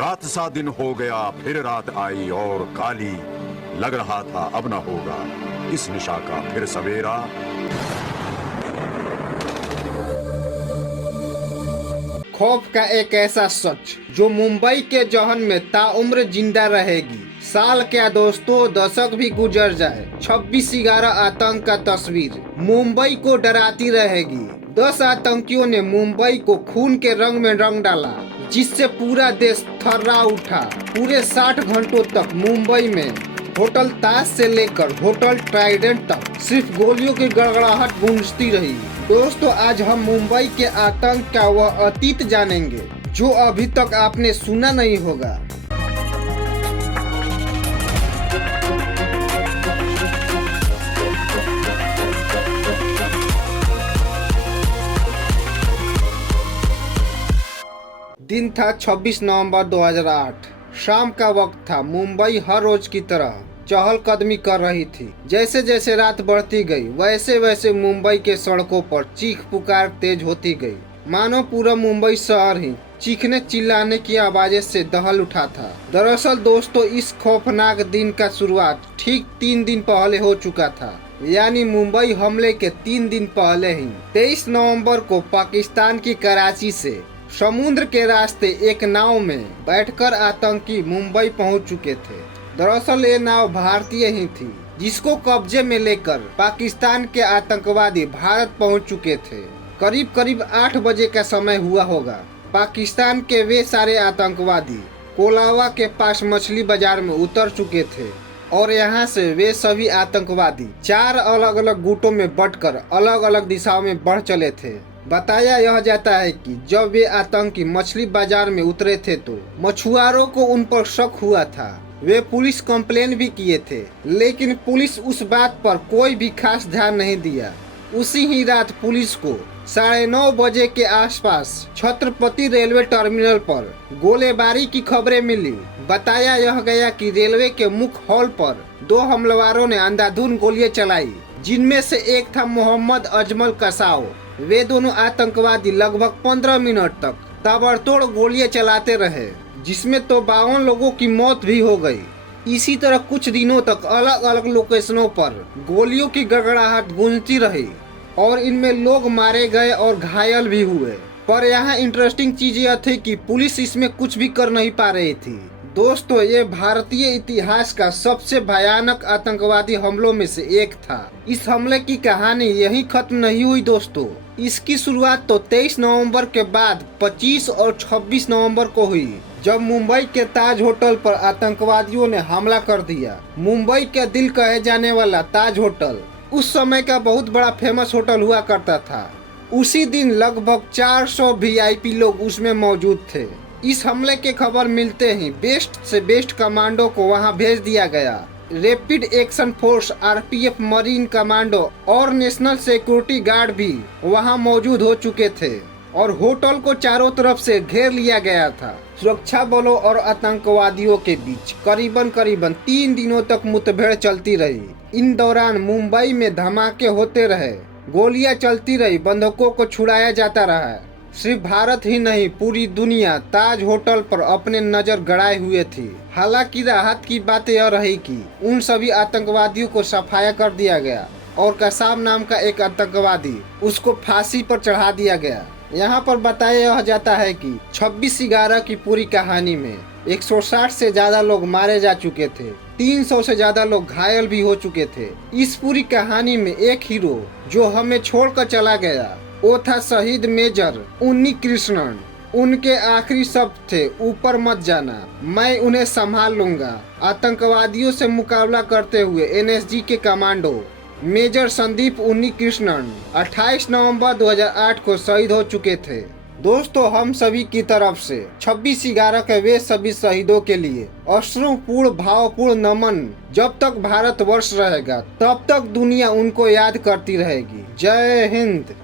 रात सा दिन हो गया, फिर रात आई और काली। लग रहा था अब न होगा इस निशा का फिर सवेरा। खौफ का एक ऐसा सच जो मुंबई के जहन में ताउम्र जिंदा रहेगी। साल क्या दोस्तों, दशक भी गुजर जाए, 26/11 आतंक का तस्वीर मुंबई को डराती रहेगी। 10 आतंकियों ने मुंबई को खून के रंग में रंग डाला, जिससे पूरा देश थर्रा उठा। पूरे 60 घंटों तक मुंबई में होटल ताज से लेकर होटल ट्राइडेंट तक सिर्फ गोलियों की गड़गड़ाहट गूंजती रही। दोस्तों, आज हम मुंबई के आतंक का वह अतीत जानेंगे जो अभी तक आपने सुना नहीं होगा। दिन था 26 नवंबर 2008। शाम का वक्त था। मुंबई हर रोज की तरह चहलकदमी कर रही थी। जैसे जैसे रात बढ़ती गई, वैसे वैसे मुंबई के सड़कों पर चीख पुकार तेज होती गई। मानो पूरा मुंबई शहर ही चीखने चिल्लाने की आवाज़ें से दहल उठा था। दरअसल दोस्तों, इस खौफनाक दिन का शुरुआत ठीक 3 दिन पहले हो चुका था, यानी मुंबई हमले के 3 दिन पहले ही 23 नवंबर को पाकिस्तान की कराची से समुद्र के रास्ते एक नाव में बैठकर आतंकी मुंबई पहुंच चुके थे। दरअसल ये नाव भारतीय ही थी, जिसको कब्जे में लेकर पाकिस्तान के आतंकवादी भारत पहुंच चुके थे। करीब करीब 8 बजे का समय हुआ होगा। पाकिस्तान के वे सारे आतंकवादी कोलावा के पास मछली बाजार में उतर चुके थे और यहाँ से वे सभी आतंकवादी 4 अलग अलग गुटों में बंटकर अलग अलग दिशाओं में बढ़ चले थे। बताया यह जाता है कि जब वे आतंकी मछली बाजार में उतरे थे तो मछुआरों को उन पर शक हुआ था। वे पुलिस कंप्लेन भी किए थे, लेकिन पुलिस उस बात पर कोई भी खास ध्यान नहीं दिया। उसी ही रात पुलिस को 9:30 बजे के आसपास छत्रपति रेलवे टर्मिनल पर गोलीबारी की खबरें मिली। बताया यह गया कि रेलवे के मुख्य हॉल पर 2 हमलावरों ने अंधाधुंध गोलियां चलाई, जिनमें से एक था मोहम्मद अजमल कसाओ। वे दोनों आतंकवादी लगभग 15 मिनट तक ताबड़तोड़ गोलियां चलाते रहे, जिसमें तो 52 लोगों की मौत भी हो गई। इसी तरह कुछ दिनों तक अलग अलग लोकेशनों पर गोलियों की गड़गड़ाहट गूंजती रही और इनमें लोग मारे गए और घायल भी हुए। पर यहाँ इंटरेस्टिंग चीज यह थी कि पुलिस इसमें कुछ भी कर नहीं पा रही थी। दोस्तों, ये भारतीय इतिहास का सबसे भयानक आतंकवादी हमलों में से एक था। इस हमले की कहानी यहीं खत्म नहीं हुई दोस्तों। इसकी शुरुआत तो 23 नवंबर के बाद 25 और 26 नवंबर को हुई, जब मुंबई के ताज होटल पर आतंकवादियों ने हमला कर दिया। मुंबई के दिल कहे जाने वाला ताज होटल उस समय का बहुत बड़ा फेमस होटल हुआ करता था। उसी दिन लगभग 400 VIP लोग उसमें मौजूद थे। इस हमले के खबर मिलते ही बेस्ट से बेस्ट कमांडो को वहां भेज दिया गया। Rapid action force, RPF, marine commando और नेशनल सिक्योरिटी गार्ड भी वहां मौजूद हो चुके थे और होटल को चारों तरफ से घेर लिया गया था। सुरक्षा बलों और आतंकवादियों के बीच करीबन 3 दिनों तक मुठभेड़ चलती रही। इन दौरान मुंबई में धमाके होते रहे, गोलियां चलती रही, बंधकों को छुड़ाया जाता रहा। सिर्फ भारत ही नहीं, पूरी दुनिया ताज होटल पर अपने नजर गड़ाए हुए थी। हालांकि राहत की बात यह रही कि उन सभी आतंकवादियों को सफाया कर दिया गया और कसाब नाम का एक आतंकवादी, उसको फांसी पर चढ़ा दिया गया। यहाँ पर बताया यह जाता है कि 26/11 की पूरी कहानी में 160 से ज्यादा लोग मारे जा चुके थे, 300 से ज्यादा लोग घायल भी हो चुके थे। इस पूरी कहानी में एक हीरो जो हमें छोड़कर चला गया, वो था शहीद मेजर उन्नी कृष्णन। उनके आखिरी शब्द थे, ऊपर मत जाना, मैं उन्हें संभाल लूंगा। आतंकवादियों से मुकाबला करते हुए NSG के कमांडो मेजर संदीप उन्नी कृष्णन 28 नवंबर 2008 को शहीद हो चुके थे। दोस्तों, हम सभी की तरफ से 26/11 के वे सभी शहीदों के लिए अश्रुपूर्ण भावपूर्ण नमन। जब तक भारत वर्ष रहेगा, तब तक दुनिया उनको याद करती रहेगी। जय हिंद।